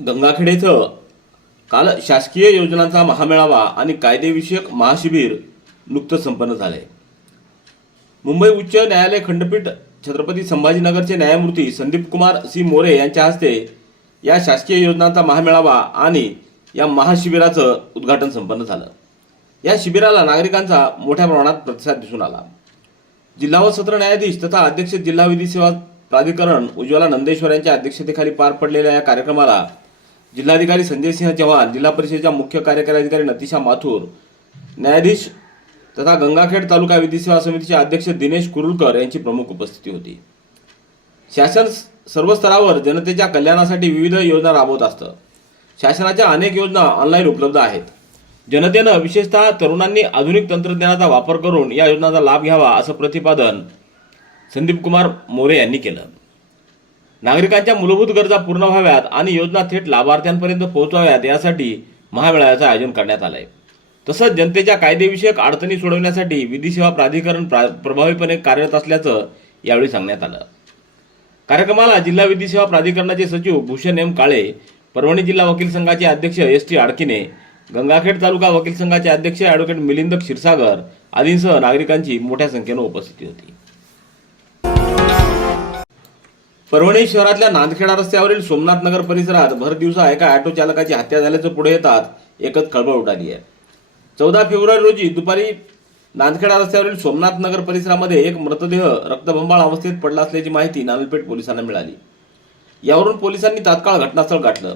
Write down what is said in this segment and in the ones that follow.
गंगाखेड इथं काल शासकीय योजनांचा महामेळावा आणि कायदेविषयक महाशिबिर नुकतं संपन्न झालंय मुंबई उच्च न्यायालय खंडपीठ छत्रपती संभाजीनगरचे न्यायमूर्ती संदीप कुमार सी मोरे यांच्या हस्ते या शासकीय योजनांचा महामेळावा आणि या महाशिबिराचं उद्घाटन संपन्न झालं. या शिबिराला नागरिकांचा मोठ्या प्रमाणात प्रतिसाद दिसून आला. जिल्हा व सत्र न्यायाधीश तथा अध्यक्ष जिल्हा विधी सेवा प्राधिकरण उज्ज्वला नंदेश्वर यांच्या अध्यक्षतेखाली पार पडलेल्या या कार्यक्रमाला जिल्हाधिकारी संजय सिंह चव्हाण जिल्हा परिषदेच्या मुख्य कार्यकारी अधिकारी नतिशा माथुर न्यायाधीश तथा गंगाखेड तालुका विधी सेवा समितीचे अध्यक्ष दिनेश कुरुलकर यांची प्रमुख उपस्थिती होती. शासन सर्व स्तरावर जनतेच्या कल्याणासाठी विविध योजना राबवत असतं. शासनाच्या अनेक योजना ऑनलाईन उपलब्ध आहेत. जनतेनं विशेषतः तरुणांनी आधुनिक तंत्रज्ञानाचा वापर करून या योजनांचा लाभ घ्यावा असं प्रतिपादन संदीप कुमार मोरे यांनी केलं. नागरिकांच्या मूलभूत गरजा पूर्ण व्हाव्यात आणि योजना थेट लाभार्थ्यांपर्यंत पोहोचवाव्यात यासाठी महामेळाव्याचं आयोजन करण्यात आलंय. तसंच जनतेच्या कायदेविषयक अडचणी सोडवण्यासाठी विधी सेवा प्राधिकरण प्रा- प्रभावीपणे कार्यरत असल्याचं यावेळी सांगण्यात आलं. कार्यक्रमाला जिल्हा विधी सेवा प्राधिकरणाचे सचिव भूषण एम काळे परभणी जिल्हा वकील संघाचे अध्यक्ष एस टी आडकिने गंगाखेड तालुका वकील संघाचे अध्यक्ष ॲडव्होकेट मिलिंद क्षीरसागर आदींसह नागरिकांची मोठ्या संख्येनं उपस्थिती होती. परभणी शहरातल्या नांदखेडा रस्त्यावरील सोमनाथ नगर परिसरात भर दिवसा एका ऑटो चालकाची हत्या झाल्याचं पुढे येतात एकच खळबळ उडाली आहे. चौदा फेब्रुवारी रोजी दुपारी नांदखेडा रस्त्यावरील सोमनाथ नगर परिसरामध्ये एक मृतदेह रक्तभंबाळ अवस्थेत पडला असल्याची माहिती नानलपेठ पोलिसांना मिळाली. यावरून पोलिसांनी तात्काळ घटनास्थळ गाठलं.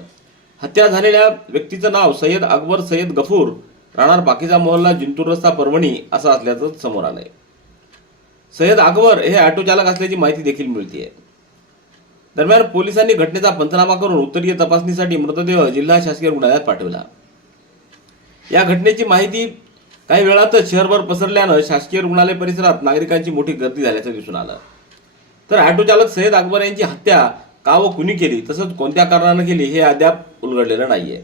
हत्या झालेल्या व्यक्तीचं नाव सय्यद अकबर सय्यद गफूर राहणार पाकिजा मोहल्ला जिंतूर रस्ता परभणी असं असल्याचं समोर आलंय. सय्यद अकबर हे ऑटो चालक असल्याची माहिती देखील मिळते दरम्यान पोलिसांनी घटनेचा पंचनामा करून उत्तरीय तपासणीसाठी मृतदेह जिल्हा शासकीय रुग्णालयात पाठवला. या घटनेची माहिती काही वेळातच शहरभर पसरल्यानं शासकीय रुग्णालय परिसरात नागरिकांची मोठी गर्दी झाल्याचं दिसून आलं. तर ऑटो चालक सय्यद अकबर यांची हत्या का व कुणी केली तसंच कोणत्या कारणानं केली हे अद्याप उलगडलेलं नाहीये.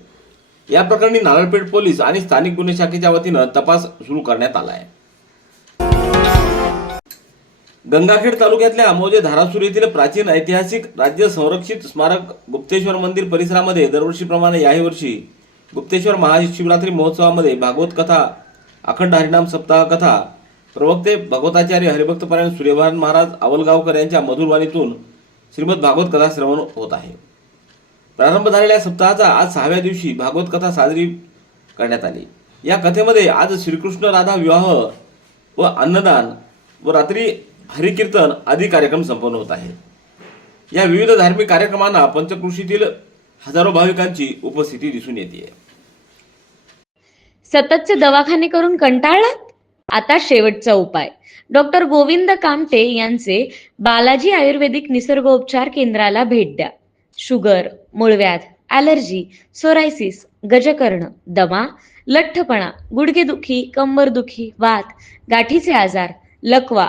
या प्रकरणी नारळपेठ पोलीस आणि स्थानिक गुन्हे शाखेच्या वतीनं तपास सुरू करण्यात आला आहे गंगाखेड तालुक्यातल्या अमोजे धारासूर येथील प्राचीन ऐतिहासिक राज्य संरक्षित स्मारक गुप्तेश्वर मंदिर परिसरामध्ये दरवर्षीप्रमाणे याही वर्षी गुप्तेश्वर महाशिवरात्री महोत्सवामध्ये भागवत कथा अखंड हरिनाम सप्ताह कथा प्रवक्ते भगवताचार्य हरिभक्तपरायण सूर्यभान महाराज आवलगावकर यांच्या मधुरवाणीतून श्रीमद भागवत कथा श्रवण होत आहे. प्रारंभ झालेल्या सप्ताहाचा आज सहाव्या दिवशी भागवत कथा साजरी करण्यात आली. या कथेमध्ये आज श्रीकृष्ण राधा विवाह व अन्नदान व रात्री हरिकीर्तन आदी कार्यक्रम संपन्न होत आहे या विविध धार्मिक कार्यक्रमांना पंचकृषीतील हजारो भाविकांची उपस्थिती दिसून येते सततचे दवाखाने करून कंटाळलात? आता शेवटचा उपाय. डॉक्टर गोविंद कामटे यांचे बालाजी आयुर्वेदिक निसर्गोपचार केंद्राला भेट द्या. शुगर मूळव्याध ॲलर्जी सोरायसिस गजकर्ण दमा लठ्ठपणा गुडघेदुखी कंबरदुखी वात गाठीचे आजार लकवा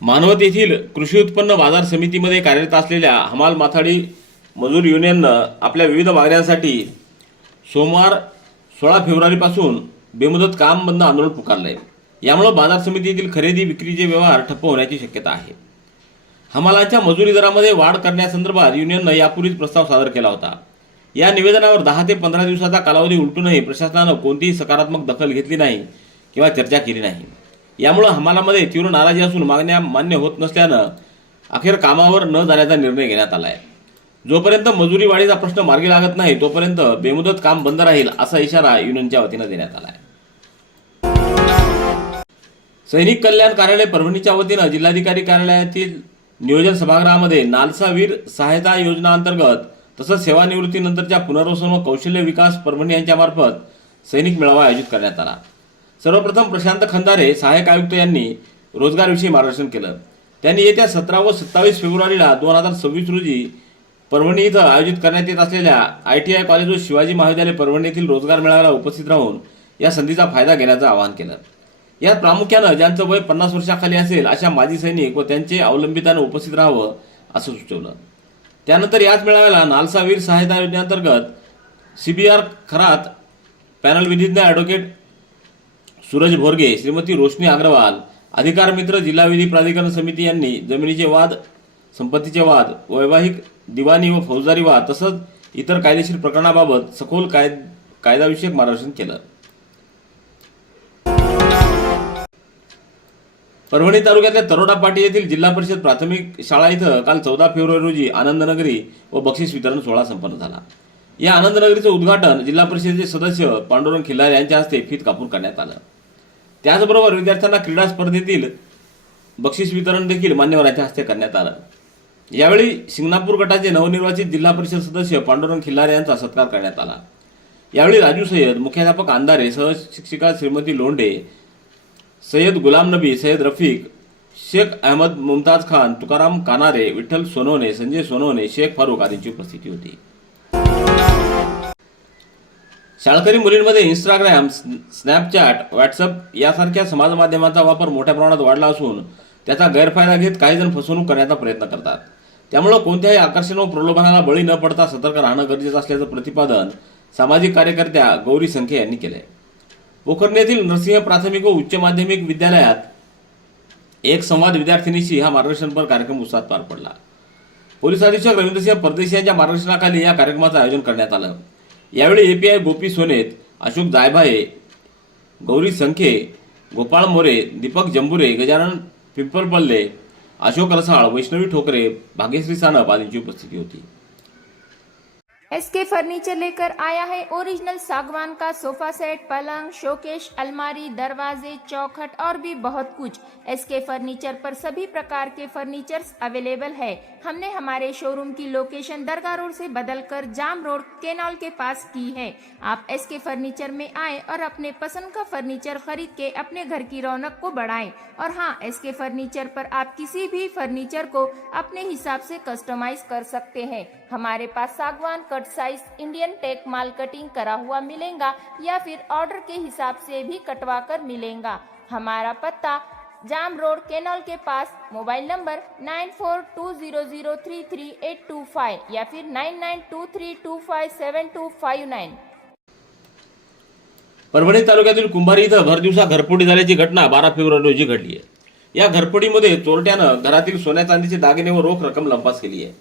Manwat येथील कृषी उत्पन्न बाजार समितीमध्ये कार्यरत असलेल्या हमाल माथाडी मजूर युनियननं आपल्या विविध मागण्यांसाठी सोमवार सोळा फेब्रुवारीपासून बेमुदत काम बंद आंदोलन पुकारलंय. यामुळे बाजार समितीतील खरेदी विक्रीचे व्यवहार ठप्प होण्याची शक्यता आहे. हमालाच्या मजुरी दरामध्ये वाढ करण्यासंदर्भात युनियननं यापूर्वीच प्रस्ताव सादर केला होता. या निवेदनावर दहा ते पंधरा दिवसाचा कालावधी उलटूनही प्रशासनानं कोणतीही सकारात्मक दखल घेतली नाही किंवा चर्चा केली नाही. यामुळे हमालामध्ये तीव्र नाराजी असून मागण्या मान्य होत नसल्यानं अखेर कामावर न जाण्याचा निर्णय घेण्यात आला आहे जोपर्यंत मजुरी वाढीचा प्रश्न मार्गी लागत नाही तोपर्यंत बेमुदत काम बंद राहील असा इशारा युनियनच्या वतीनं देण्यात आला आहे सैनिक कल्याण कार्यालय परभणीच्या वतीनं जिल्हाधिकारी कार्यालयातील नियोजन सभागृहामध्ये नालसावीर सहायता योजना अंतर्गत तसंच सेवानिवृत्तीनंतरच्या पुनर्वसन व कौशल्य विकास परभणी यांच्यामार्फत सैनिक मेळावा आयोजित करण्यात आला. सर्वप्रथम प्रशांत खंदारे सहाय्यक आयुक्त यांनी रोजगारविषयी मार्गदर्शन केलं. त्यांनी येत्या सतरा व सत्तावीस फेब्रुवारीला दोन हजार सव्वीस रोजी परभणी इथं आयोजित करण्यात येत असलेल्या आय टी आय कॉलेज व शिवाजी महाविद्यालय परभणी येथील रोजगार मेळाव्याला उपस्थित राहून या संधीचा फायदा घेण्याचं आवाहन केलं. यात प्रामुख्यानं ज्यांचं वय पन्नास वर्षाखाली असेल अशा माजी सैनिक व त्यांचे अवलंबितांना उपस्थित राहावं असं सुचवलं. त्यानंतर याच मेळाव्याला नालसा वीर सहायता योजनेअंतर्गत C B R Kharat panel विधिज्ञ ॲडव्होकेट सूरज भोरगे श्रीमती रोशनी अग्रवाल अधिकार मित्र जिल्हा विधी प्राधिकरण समिती यांनी जमिनीचे वाद संपत्तीचे वाद वैवाहिक दिवाणी व फौजदारी वाद तसंच इतर कायदेशीर प्रकरणाबाबत सखोल कायद कायदाविषयक मार्गदर्शन केलं. परभणी तालुक्यातल्या तरोडा पाटी येथील जिल्हा परिषद प्राथमिक शाळा इथं काल चौदा फेब्रुवारी रोजी आनंदनगरी व बक्षीस वितरण सोहळा संपन्न झाला. या आनंदनगरीचं उद्घाटन जिल्हा परिषदेचे सदस्य पांडुरंग खिल्लार यांच्या हस्ते फीत कापून करण्यात आलं. त्याचबरोबर विद्यार्थ्यांना क्रीडा स्पर्धेतील बक्षीस वितरण देखील मान्यवरांच्या हस्ते करण्यात आलं. यावेळी शिंगणापूर गटाचे नवनिर्वाचित जिल्हा परिषद सदस्य पांडुरंग खिल्लारे यांचा सत्कार करण्यात आला. यावेळी राजू सय्यद मुख्याध्यापक अंधारे सहशिक्षिका श्रीमती लोंढे सय्यद गुलाम नबी सय्यद रफीक शेख अहमद मुमताज खान तुकाराम कानारे विठ्ठल सोनवणे संजय सोनवणे शेख फारूक आदींची उपस्थिती होती. शाळकरी मुलींमध्ये इंस्टाग्राम स्नॅपचॅट व्हॉट्सअप यासारख्या समाज माध्यमांचा वापर मोठ्या प्रमाणात वाढला असून त्याचा गैरफायदा घेत काही जण फसवणूक करण्याचा प्रयत्न करतात. त्यामुळे कोणत्याही आकर्षण व प्रलोभनाला बळी न पडता सतर्क राहणं गरजेचं असल्याचं प्रतिपादन सामाजिक कार्यकर्त्या गौरी संखे यांनी केलंय. पोखर्णी येथील नरसिंह प्राथमिक व उच्च माध्यमिक विद्यालयात एक संवाद विद्यार्थिनीशी हा मार्गदर्शनपर कार्यक्रम उत्साहात पार पडला. पोलीस अधीक्षक रवींद्रसिंह परदेशी यांच्या मार्गदर्शनाखाली या कार्यक्रमाचं आयोजन करण्यात आलं. यावेळी A P I Gopi Sonet Ashok Jaybhaye Gauri Sankhe Gopal More Deepak Jambure Gajanan Pimpalpalle Ashok Rasal Vaishnavi Thokare Bhagyashree Sanap आदींची उपस्थिती होती. एसके फर्नीचर लेकर आया है ओरिजिनल सागवान का सोफा सेट पलंग शोकेश अलमारी, दरवाजे, चौखट और भी बहुत कुछ। एसके फर्नीचर पर सभी प्रकार के फर्नीचर्स अवेलेबल है। हमने हमारे शोरूम की लोकेशन दरगाह रोड से बदलकर जाम रोड, केनाल के पास की है। आप एसके फर्नीचर में आए और अपने पसंद का फर्नीचर खरीद के अपने घर की रौनक को बढ़ाएँ। और हाँ एसके फर्नीचर पर आप किसी भी फर्नीचर को अपने हिसाब से कस्टमाइज कर सकते हैं। हमारे पास सागवान कट साइज इंडियन टेक माल कटिंग करा हुआ मिलेगा या फिर ऑर्डर के हिसाब से भी कटवा कर मिलेगा। हमारा पत्ता जाम रोड केनॉल के pass mobile number nine four two zero zero three three eight two five या फिर nine nine two three two five seven two five nine. Parbhani तालुक्यातील कुंभारी इथं भरदिवसा घरफोडी झाल्याची घटना बारा फेब्रुवारी रोजी घडली आहे. या घरफोडीमध्ये चोरट्यानं घरातील सोन्या चांदीचे दागिने व रोख रक्कम लंपास केली आहे.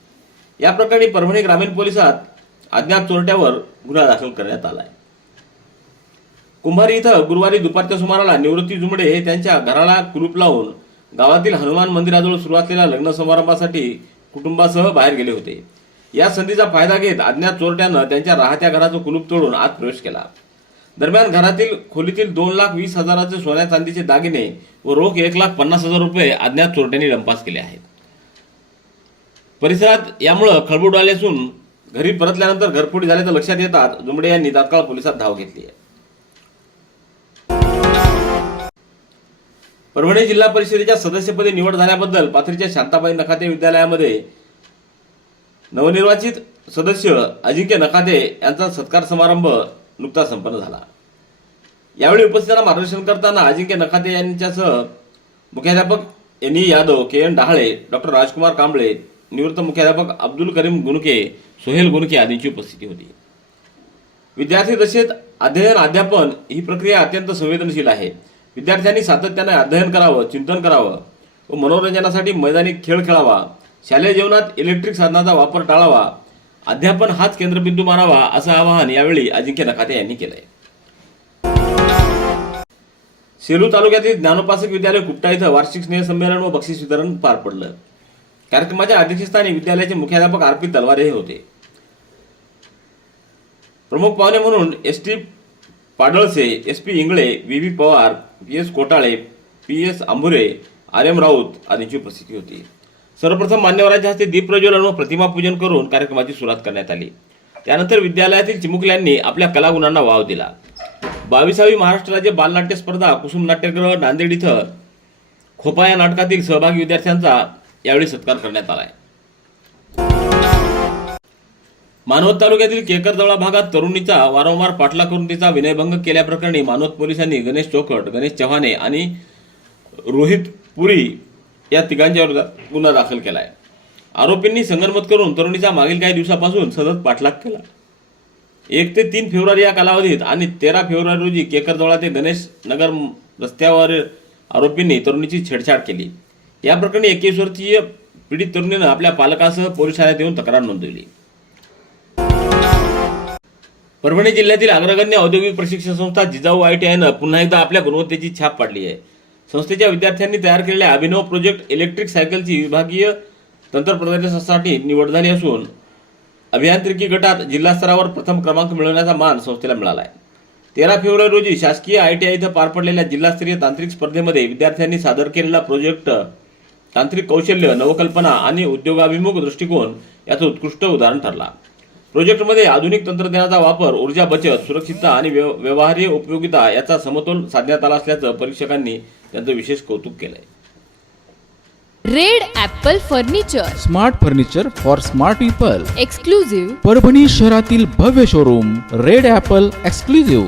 या प्रकरणी परभणी ग्रामीण पोलिसात अज्ञात चोरट्यावर गुन्हा दाखल करण्यात आला आहे कुंभारी इथं गुरुवारी दुपारच्या सुमाराला निवृत्ती जुमडे हे त्यांच्या घराला कुलूप लावून गावातील हनुमान मंदिराजवळ सुरू असलेल्या लग्न समारंभासाठी कुटुंबासह बाहेर गेले होते. या संधीचा फायदा घेत अज्ञात चोरट्यानं त्यांच्या राहत्या घराचं कुलूप तोडून आत प्रवेश केला. दरम्यान घरातील खोलीतील दोन लाख वीस हजाराचे सोन्या चांदीचे दागिने व रोख एक लाख पन्नास हजार रुपये अज्ञात चोरट्यांनी लंपास केले आहेत. परिसरात यामुळं खळबळ आले असून घरी परतल्यानंतर घरफोडी झाल्याचं लक्षात येतात जुंबडे यांनी तात्काळ पोलिसात धाव घेतली आहे. परभणी जिल्हा परिषदेच्या सदस्यपदी निवड झाल्याबद्दल पाथरीच्या शांताबाई नखाते विद्यालयामध्ये नवनिर्वाचित सदस्य अजिंक्य नखाते यांचा सत्कार समारंभ नुकताच संपन्न झाला. यावेळी उपस्थितांना मार्गदर्शन करताना अजिंक्य नखाते यांच्यासह मुख्याध्यापक N E Yadav K N Dahale doctor Rajkumar Kamble निवृत्त मुख्याध्यापक अब्दुल करीम गुनके सोहेल गुनके आदींची उपस्थिती होती. विद्यार्थी दशेत अध्ययन अध्यापन ही प्रक्रिया अत्यंत संवेदनशील आहे. विद्यार्थ्यांनी सातत्याने अध्ययन करावं चिंतन करावं व मनोरंजनासाठी मैदानी खेळ खेळावा शालेय जीवनात इलेक्ट्रिक साधनाचा वापर टाळावा अध्यापन हाच केंद्रबिंदू मानावा असं आवाहन यावेळी अजिंक्य नखाते यांनी केलंय. सेलू तालुक्यातील ज्ञानोपासक विद्यालय कुपटा इथं वार्षिक स्नेहसंमेलन व बक्षीस वितरण पार पडलं. कार्यक्रमाच्या अध्यक्षस्थानी विद्यालयाचे मुख्याध्यापक आर पी तलवारे हे होते. प्रमुख पाहुणे म्हणून S T Padalse S P Ingle V V Pawar P S Kotale P S Ambure R M Raut आदींची उपस्थिती होती. सर्वप्रथम मान्यवरांच्या हस्ते दीपप्रज्वलन व प्रतिमापूजन करून कार्यक्रमाची सुरुवात करण्यात आली. त्यानंतर विद्यालयातील चिमुकल्यांनी आपल्या कलागुणांना वाव दिला. बावीसावी महाराष्ट्र राज्य बालनाट्य स्पर्धा कुसुम नाट्यगृह नांदेड इथं खोपा या नाटकातील सहभागी विद्यार्थ्यांचा यावेळी सत्कार करण्यात आलाय. मानवत तालुक्यातील केकरजवळा भागात तरुणीचा वारंवार पाठला करून तिचा विनयभंग केल्याप्रकरणी मानवत पोलिसांनी गणेश चोकट गणेश चव्हाणे आणि रोहित पुरी या तिघांच्या विरोधात गुन्हा दाखल केला आहे आरोपींनी संगनमत करून तरुणीचा मागील काही दिवसापासून सतत पाठलाग केला. एक ते तीन फेब्रुवारी या कालावधीत आणि तेरा फेब्रुवारी रोजी केकरजवळा ते गणेश नगर रस्त्यावर आरोपींनी तरुणीची छेडछाड केली. या प्रकरणी एकवीस वर्षीय पीडित तरुणीनं आपल्या पालकासह पोलीस ठाण्यात येऊन तक्रार नोंदवली. परभणी जिल्ह्यातील अग्रगण्य औद्योगिक प्रशिक्षण संस्था जिजाऊ आय टी आयनं पुन्हा एकदा आपल्या गुणवत्तेची छाप पाडली आहे. संस्थेच्या विद्यार्थ्यांनी तयार केलेल्या अभिनव प्रोजेक्ट इलेक्ट्रिक सायकलची विभागीय तंत्रप्रदर्शनासाठी निवड झाली असून अभियांत्रिकी गटात जिल्हा स्तरावर प्रथम क्रमांक मिळवण्याचा मान संस्थेला मिळाला आहे. तेरा फेब्रुवारी रोजी शासकीय आय टी आय इथं पार पडलेल्या जिल्हास्तरीय तांत्रिक स्पर्धेमध्ये विद्यार्थ्यांनी सादर केलेला प्रोजेक्ट तांत्रिक कौशल्य नवकल्पना आणि उद्योगाभिमुख दृष्टिकोन याचं उत्कृष्ट उदाहरण ठरला. प्रोजेक्टमध्ये आधुनिक तंत्रज्ञानाचा वापर ऊर्जा बचत सुरक्षितता आणि व्यव- व्यवहार्य उपयोगिता याचा समतोल साधण्यात आला असल्याचं परीक्षकांनी त्यांचं विशेष कौतुक केलंय. Red Apple furniture smart furniture for smart people exclusive Parbhani शहरातील भव्य showroom Red Apple exclusive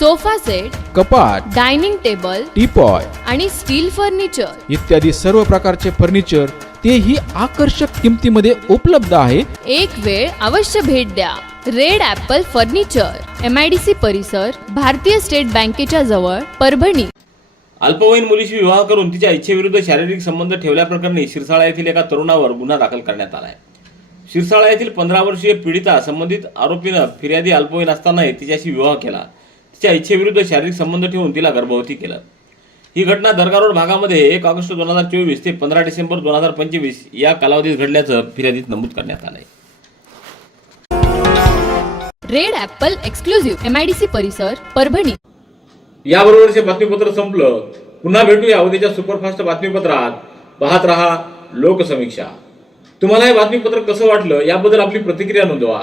sofa set कपाट डायनिंग टेबल टीपॉय आणि स्टील फर्निचर. इत्यादी सर्व प्रकारचे फर्निचर तेही आकर्षक किमतीमध्ये उपलब्ध आहे. एक वेळ अवश्य भेट द्या. Red apple furniture M I D C परिसर भारतीय स्टेट बँकेच्या जवळ परभणी. अल्पवयीन मुलीशी विवाह करून तिच्या इच्छेविरुद्ध शारीरिक संबंध ठेवल्याप्रकरणी शिरसाळा येथील एका तरुणावर गुन्हा दाखल करण्यात आलाय. शिरसाळा येथील पंधरा वर्षीय पीडिता संबंधित आरोपीनं फिर्यादी अल्पवयीन असतानाही तिच्याशी विवाह केला. तिच्या इच्छेविरुद्ध शारीरिक संबंध ठेवून तिला गर्भवती केलं. ही घटना दर्गा रोड भागामध्ये एक ऑगस्ट दोन हजार चोवीस ते पंधरा डिसेंबर दोन हजार पंचवीस या कालावधीत घडल्याचं फिर्यादीत नमूद करण्यात आलंय. Red apple exclusive M I D C परिसर परभणी. याबरोबरचे बातमीपत्र संपलं. पुन्हा भेटूया उद्याच्या सुपरफास्ट बातमीपत्रात. पाहत रहा लोकसमीक्षा. तुम्हाला हे बातमीपत्र कसं वाटलं याबद्दल आपली प्रतिक्रिया नोंदवा.